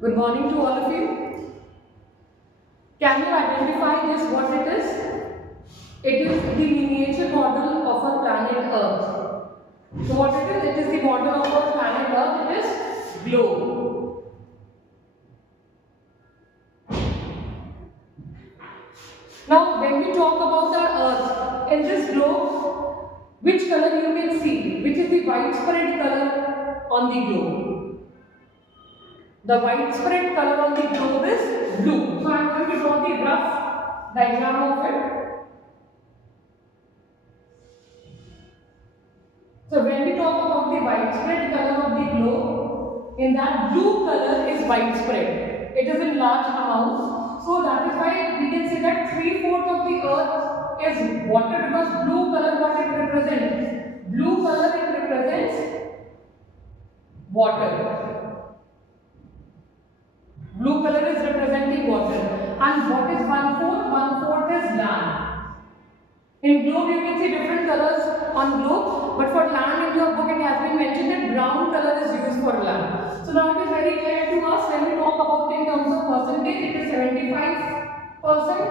Good morning to all of you. Can you identify this what it is? It is the miniature model of our planet Earth. So what it is? It is the model of our planet Earth. It is globe. Now when we talk about the Earth, in this globe, which color you can see? Which is the widespread color on the globe? The widespread color on the globe is blue. So I am going to draw the rough diagram of it. So when we talk about the widespread color of the globe, in that blue color is widespread. It is in large amounts. So that is why we can say that 3/4 of the earth is water, because blue color what it represents? Blue color it represents water. Blue color is representing water. And what is 1/4? 1/4 is land. In globe you can see different colors on globe, but for land in your book it has been mentioned that brown color is used for land. So now it is very clear to us when we talk about in terms of percentage, it is 75%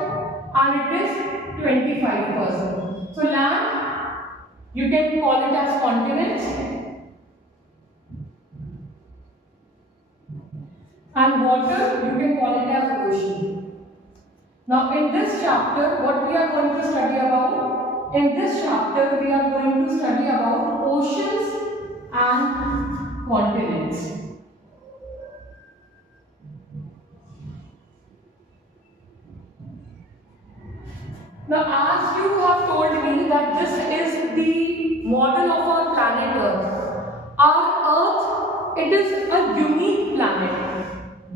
and it is 25%. So land you can call it as continents, and water you can call it as ocean. Now in this chapter what we are going to study about? In this chapter we are going to study about oceans and continents. Now as you have told me that this is the model of our planet Earth. Our Earth, it is a unique planet.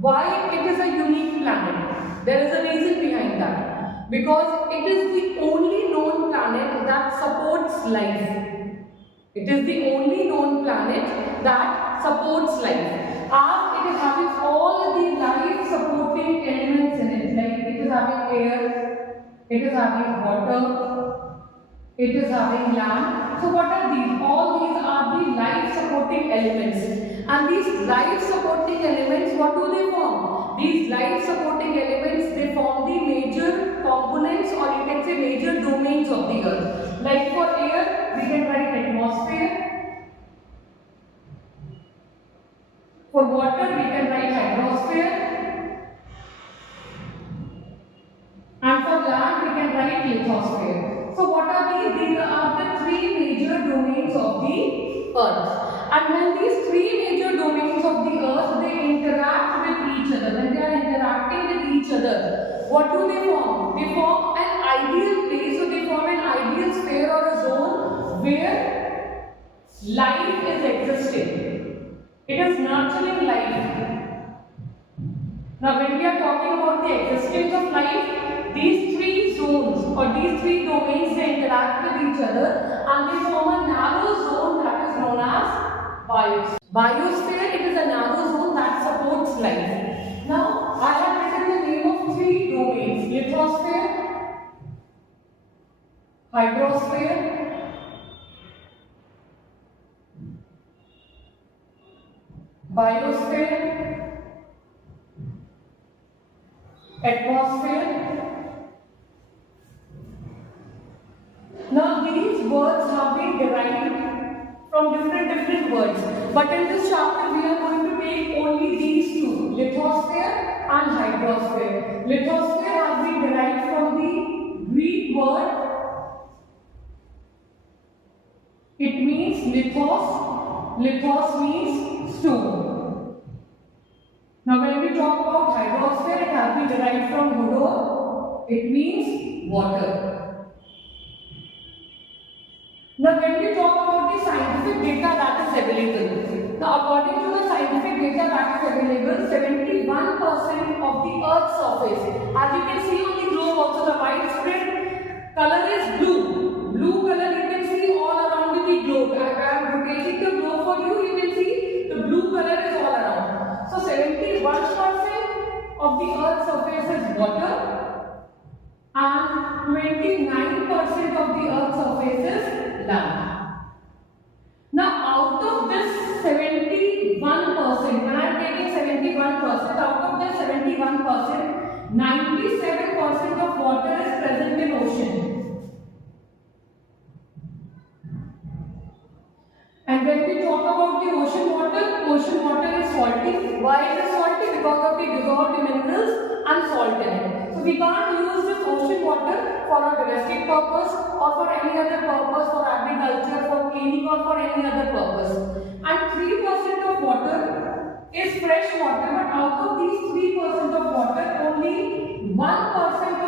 Why it is a unique planet? There is a reason behind that. Because it is the only known planet that supports life. It is the only known planet that supports life. As it is having all the life supporting elements in it, like it is having air, it is having water, it is having land. So what are these? All these are the life supporting elements. And these life supporting elements, what do they form? These life supporting elements, they form the major components, or you can say major domains of the earth. Like for air, we can write atmosphere. For water, we can write hydrosphere. And for land, we can write lithosphere. So what are these? These are the three major domains of the earth. And when these three major domains of the earth, they interact with each other, when they are interacting with each other, what do they form? They form an ideal place, so they form an ideal sphere or a zone where life is existing. It is nurturing life. Now when we are talking about the existence of life, these three zones or these three domains, they interact with each other and they form a narrow zone that is known as biosphere. Biosphere, it is a narrow zone that supports life. Now, I have written the name of three domains: lithosphere, hydrosphere, biosphere, atmosphere. Now, these words have been derived from different words, but in this chapter we are going to take only these two, lithosphere and hydrosphere. Lithosphere has been derived from the Greek word, it means lithos, lithos means stone. Now when we talk about hydrosphere, it has been derived from hydro, it means water. Now when we talk about the scientific data that is available, now according to the scientific data that is available, 71% of the earth's surface, as you can see on the globe also, the widespread color is blue. Blue color you can see all around the globe. I am rotating the globe for you, you can see the blue color is all around. So 71% of the earth's surface is water and 29% of the earth's surface is land. Now out of this 71%, when I am taking 71%, out 97% of water is present in ocean. And when we talk about the ocean water is salty. Why is it salty? Because of the dissolved minerals and salt in it. So we can't use this ocean water for a domestic purpose or for any other purpose, for agriculture, for cleaning or for any other purpose. And 3% of water is fresh water, but out of these 3% of water, only 1%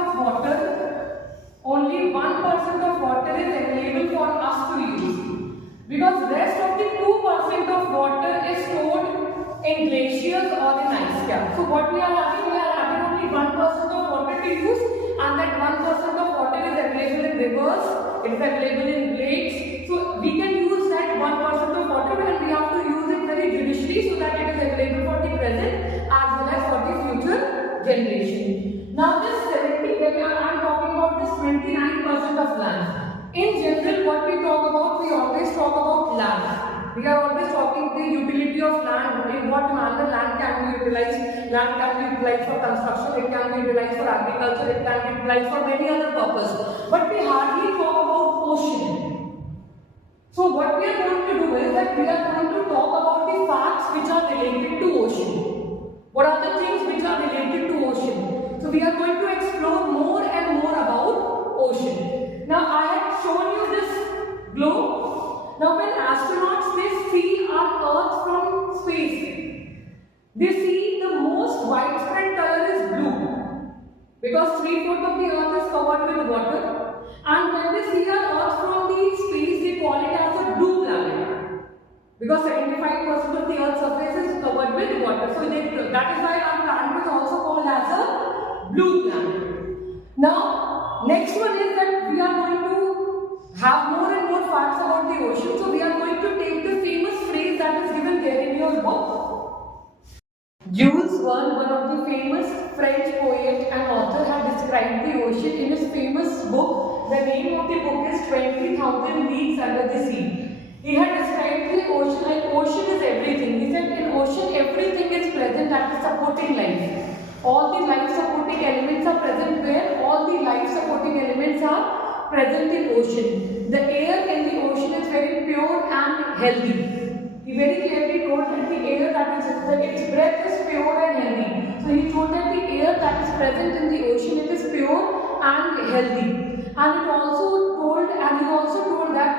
of water is available for us to use. Because rest of the 2% of water is stored in glaciers or in ice caps. So what we are having only 1% of water to use, and that 1% of water is available in rivers, it is available in lakes. So we can use that 1% of water, and we have to use it very judiciously so that it is available for the present as well as for the future generation. Now this 70, I am talking about this 29% of land. In general, what we talk about, we always talk about land. We are always talking the utility of land, in what manner land can be utilized. Land can be utilized for construction, it can be utilized for agriculture, it can be utilized for many other purposes. But we hardly talk about ocean. So what we are going to do is that we are going to talk about the facts which are related to ocean. What are the things which are related to ocean? So we are going to explore more and more about ocean. Now I have shown you this globe. Now when astronauts they see our Earth from space, they see the most widespread color is blue, because 3/4 of the Earth is covered with water, and when they see our Earth from the space, they call it as a blue planet, because 75% of the Earth's surface is covered with water. So that is why our planet is also called as a blue planet. Now next one is that we are going to have more and more facts about the ocean. So we are going to take the famous phrase that is given there in your book. Jules Verne, one of the famous French poet and author, had described the ocean in his famous book. The name of the book is 20,000 Leagues Under the Sea. He had described the ocean like ocean is everything. He said in ocean everything is present that is supporting life. All the life supporting elements are present where? All the life supporting elements are present in ocean. The air in the ocean is very pure and healthy. He very clearly told that the air its breath is pure and healthy. So he told that the air that is present in the ocean, it is pure and healthy. And he also told that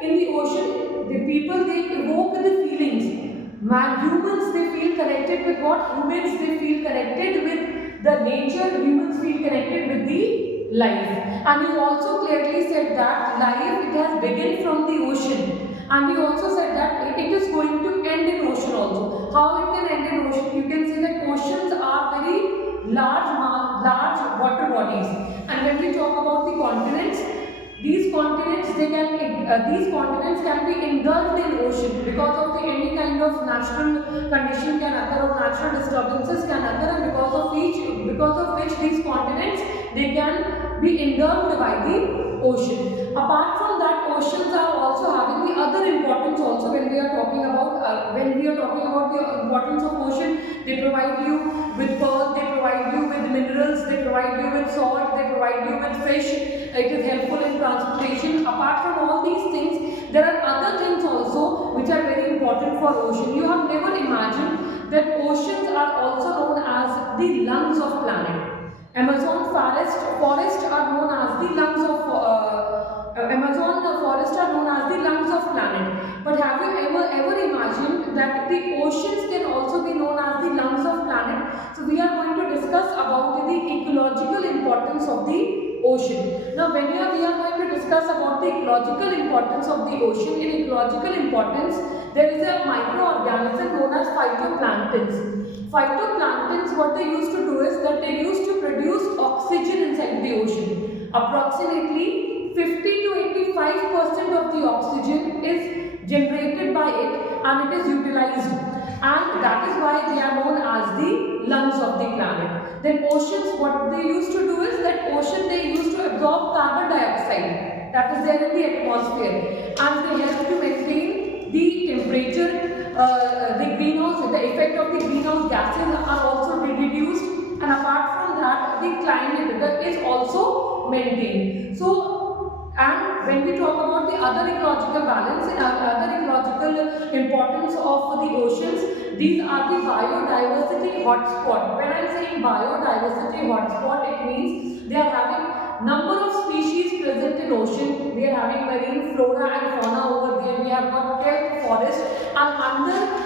in the ocean, the people they evoke the feelings. Humans they feel connected with what? Humans they feel connected with the nature. Humans feel connected with the life. And he also clearly said that life it has begun from the ocean. And he also said that it is going to end in ocean also. How it can end in ocean? You can see that oceans are very large water bodies. And when we talk about the continents, these continents can be engulfed in ocean because of any kind of natural condition can occur or natural disturbances can occur, and because of which these continents they can be engulfed by the ocean. Apart from that, oceans are also having the other importance also when we are talking about the importance of ocean. They provide you with pearl, they provide you with minerals, they provide you with salt, they provide you with fish. It is helpful in transportation. Apart from all these things, there are other things also which are very important for ocean. You have never imagined that oceans are also known as the lungs of planet. Amazon forests are known as the lungs of planet. But have you ever imagined that the oceans can also be known as the lungs of planet? So we are going to discuss about the ecological importance of the ocean. Now when we are going to discuss about the ecological importance of the ocean, in ecological importance there is a microorganism known as phytoplanktons. Phytoplanktons, what they used to do is that they used to produce oxygen inside the ocean. Approximately 50 to 85% of the oxygen is generated by it and it is utilized, and that is why they are known as the lungs of the planet. Then oceans, what they used to do is that they used to absorb carbon dioxide that is there in the atmosphere, and they help to maintain the temperature. The effect of the greenhouse gases are also reduced, and apart from that is also maintained. So, and when we talk about the other ecological balance and other ecological importance of the oceans, these are the biodiversity hotspot. When I am saying biodiversity hotspot, it means they are having number of species present in ocean. We are having marine flora and fauna over there. We have got kelp forest, and under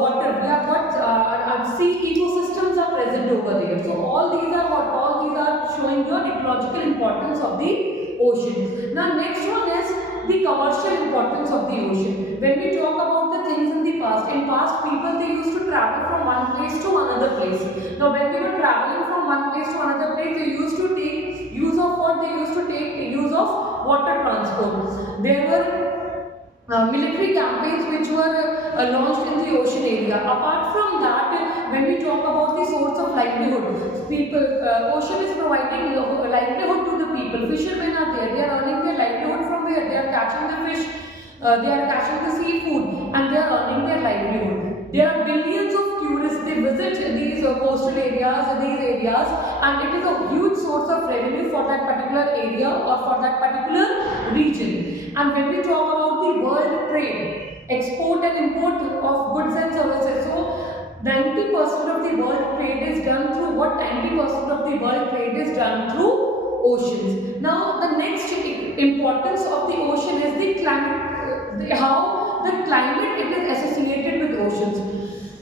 water we have got sea ecosystems are present over there. So all these are what? All these are showing your ecological importance of the ocean. Now next one is the commercial importance of the ocean. When we talk about the things in past people they used to travel from one place to another place. Now when they were traveling from one place to another place, they used to take use of what? They used to take use of water transport. There were military campaigns which were launched in the ocean area. Apart from that, when we talk about the source of livelihood, people, ocean is providing livelihood to the people. Fishermen are there; they are earning their livelihood from where? They are catching the fish, they are catching the seafood, and they are earning their livelihood. There are billions of tourists. They visit these coastal areas, and it is a huge source of revenue for that particular area or for that particular region. And when we talk about the world trade, export and import of goods and services, so 90% of the world trade is done through what? 90% of the world trade is done through oceans. Now, the next importance of the ocean is the climate, how the climate it is associated with oceans.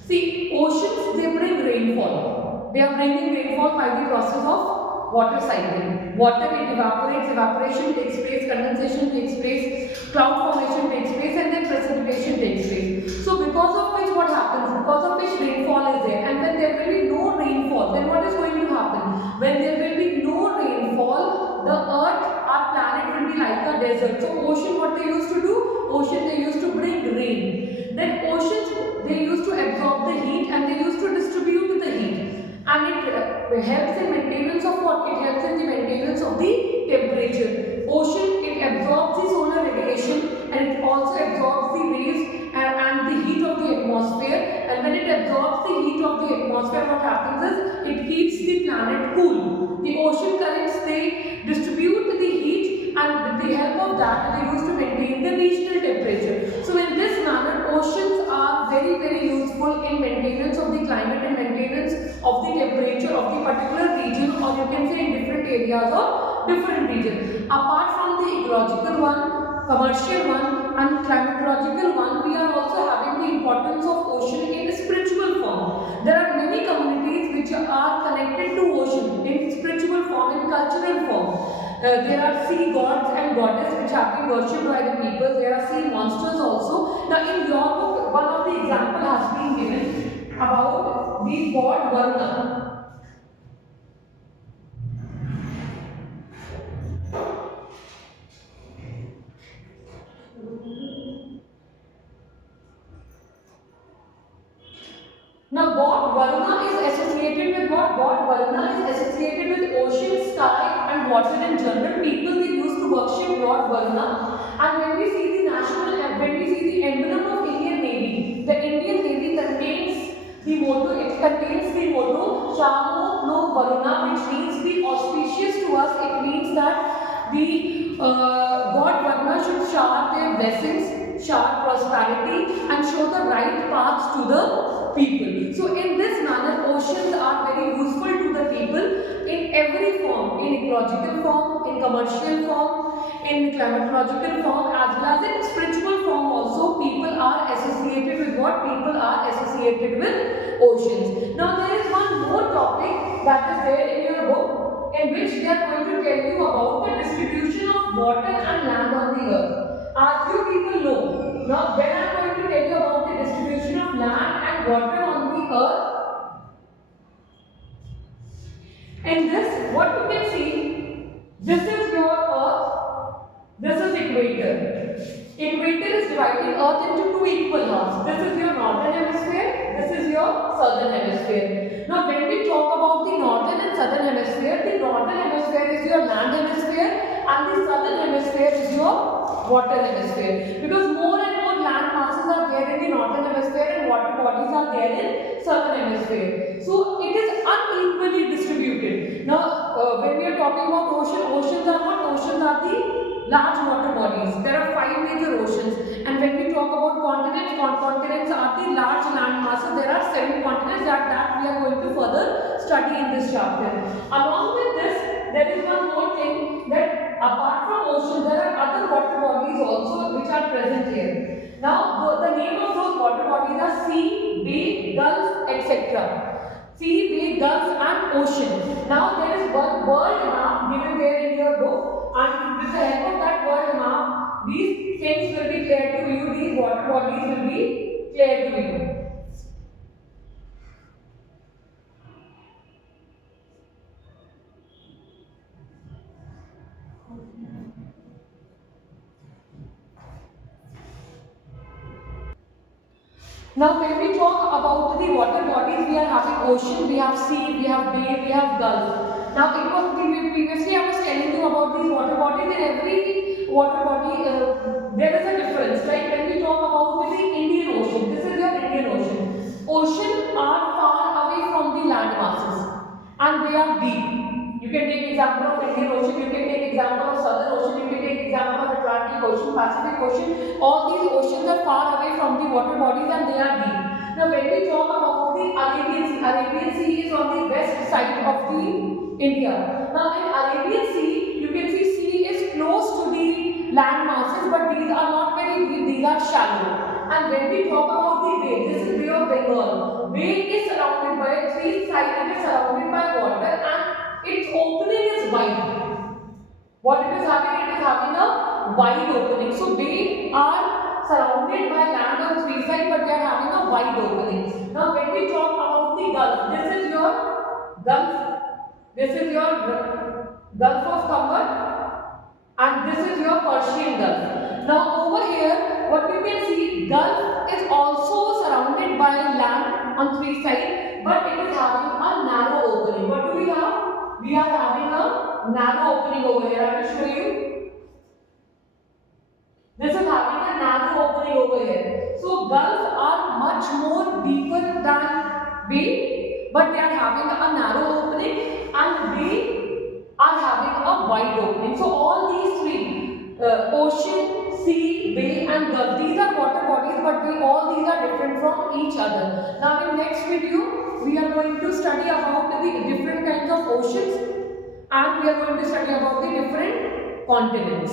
See, oceans they bring rainfall. They are bringing rainfall by the process of water cycle. Water it evaporates, evaporation takes place, condensation takes place, cloud formation takes place, and then precipitation takes place. So because of which what happens? Because of which rainfall is there, and when there will be no rainfall, then what is going to happen? When there will be no rainfall, the earth, our planet will be like a desert. So ocean, what they used to do? Ocean they used to bring rain. Then oceans they used to absorb the heat and they used to distribute the heat. And it helps in maintenance of what? It helps in the maintenance of the temperature. Ocean, it absorbs the solar radiation and it also absorbs the rays and the heat of the atmosphere. And when it absorbs the heat of the atmosphere, what happens is it keeps the planet cool. The ocean currents, they distribute the heat, and with the help of that, they used to maintain the regional temperature. So in this manner, oceans are very, very useful in maintenance of the climate and maintenance of the temperature of the particular region, or you can say in different areas or different regions. Apart from the ecological one, commercial one, and climatological one, we are also having the importance of ocean in spiritual form. There are many communities which are connected to ocean in spiritual form, in cultural form. There are sea gods and goddesses which have been worshipped by the people. There are sea monsters also. Now in your book, one of the example has been given about the god Varuna. Now god Varuna is associated with what? God Varuna is associated with ocean, sky and water in general. People they used to worship god Varuna. And when we see the when we see the emblem of Indian Navy, the Indian Navy contains the motto, it contains the motto Shamo no Varuna, which means be auspicious to us. It means that the god Varuna should shower their blessings, shower prosperity and show the right paths to the people. So in this manner, oceans are very useful to the people in every form, in ecological form, in commercial form, in climatological form, as well as in spiritual form also. People are associated with what? People are associated with oceans. Now there is one more topic that is there in your book, in which they are going to tell you about the distribution of water and land on the earth. As you people know, now when I am going to tell you about the distribution of land and water on the earth, in this, what you can see, this is your earth, this is equator. Equator is dividing earth into two equal halves. This is your northern hemisphere, this is your southern hemisphere. Now when we talk about the northern and southern hemisphere, the northern hemisphere is your land hemisphere and the southern hemisphere is your water hemisphere. Because more and more land masses are there in the northern hemisphere and water bodies are there in southern hemisphere. So it is unequally distributed. Now when we are talking about oceans are what? Oceans are the large water bodies. There are five major oceans. And when we talk about continents, continents are the large land masses. There are seven continents that we are going to further study in this chapter. Along with this, there is one more thing, that apart from oceans, there are other water bodies also which are present here. Now, the name of those water bodies are sea, bay, gulf, etc. Sea, bay, gulf and ocean. Now, there is one world map given there in your book, and with the help of that world map, these things will be clear to you, these water bodies will be clear to you. Now, when we talk about the water bodies, we are having ocean, we have sea, we have bay, we have gulf. Now, it was previously I was telling you about these water bodies. In every water body, there is a difference. Like when we talk about the Indian Ocean, this is your Indian Ocean. Oceans are far away from the land masses, and they are deep. You can take example of Indian Ocean, you can take example of Southern Ocean, you can take example of Atlantic Ocean, Pacific Ocean. All these oceans are far away from the water bodies and they are deep. Now when we talk about the Arabian Sea is on the west side of the India. Now in Arabian Sea, you can see sea is close to the land masses, but these are not very deep, these are shallow. And when we talk about the bay, this is Bay of Bengal. Bay is surrounded by three sides, it is surrounded by water and its opening is wide. What it is having? It is having a wide opening. So they are surrounded by land on three sides, but they are having a wide opening. Now, when we talk about the Gulf, this is your Gulf. This is your Gulf of Khabar, and this is your Persian Gulf. Now, over here, what you can see, Gulf is also surrounded by land on three sides, but it is having a narrow opening. What do we have? We are having a narrow opening over here. I will show you. This is having a narrow opening over here. So Gulf are much more deeper than bay, but they are having a narrow opening, and they are having a wide opening. So all these three, ocean, sea, bay and Gulf, these are water bodies, but all these are different from each other. Now in next video, we are going to study about the different kinds of oceans, and we are going to study about the different continents.